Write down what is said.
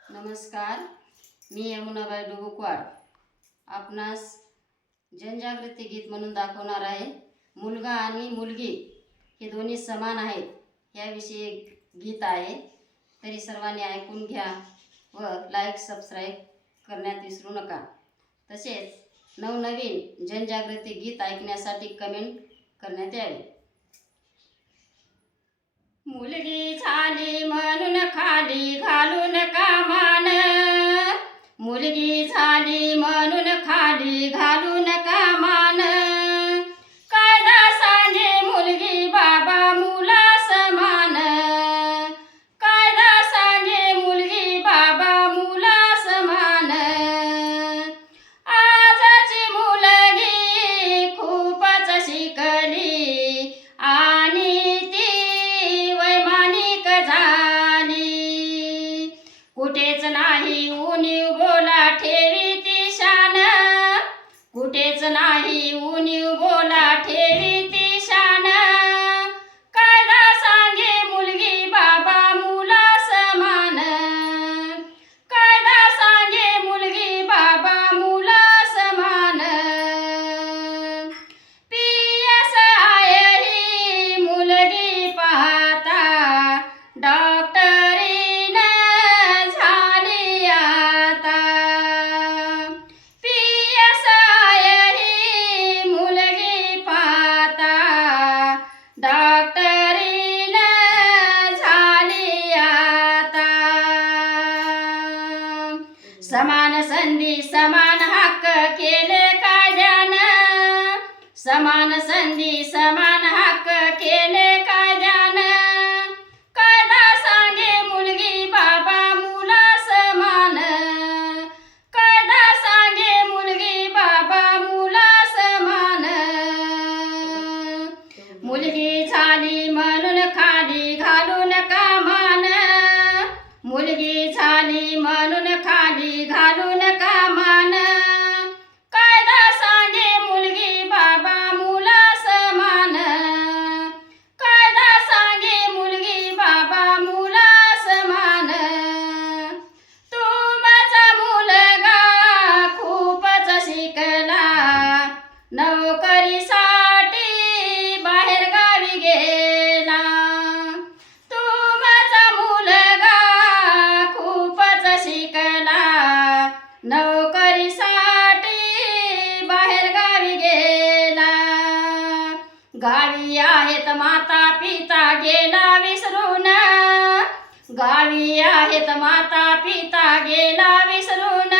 नमस्कार, मी यमुनाबाई डुबुकवाड आपणास जनजागृती गीत म्हणून दाखवणार आहे. मुलगा आणि मुलगी हे दोन्ही समान आहेत याविषयी एक गीत आहे. तरी सर्वांनी ऐकून घ्या व लाईक सबस्क्राईब करण्यात विसरू नका. तसेच नवनवीन जनजागृती गीत ऐकण्यासाठी कमेंट करण्यात यावे. मुलगी झाली म्हणून खाली घालू नका मान, मुलगी झाली म्हणून खाली घालू नका मान. कायदा सांगे मुलगी बाबा मुला समान, कायदा सांगे मुलगी बाबा मुला समान. आजची मुलगी खूपच शिकली आणि ती वैमानिक झाली. कुठेच नाही उणीव बोला ठेवी ती शान, कुठेच नाही उणीव बोला ठेवी ती शान. कायदा सांगे मुलगी बाबा मुला समान, कायदा सांगे मुलगी बाबा मुला समान. PS आहे ही मुलगी पाहता डॉक्टरीन झाली आता. PS आहे ही मुलगी पाहता डॉक्टरीन झाली आता. समान संधी समान हक्क केले कायद्यानं, समान संधी समान हक्क केले कायद्यानं. कायदा सांगे मुलगी बाबा मुला समान, कायदा सांगे मुलगी बाबा मुला समान. मुलगी झाली म्हणून खाली घालू नका मान, मुलगी झाली म्हणून खाली घालू नका मान. कायदा सांगे मुलगी बाबा मुला समान, कायदा सांगे मुलगी बाबा मुला समान. तू माझा मुलगा खूपच शिकला, नोकरीसाठी बाहेर गावी गेला. तू माझा मुलगा खूपच शिकला, नोकरीसाठी बाहेर गावी गेला. गावी आहेत माता पिता गेला विसरून, गावी आहेत माता पिता गेला विसरून.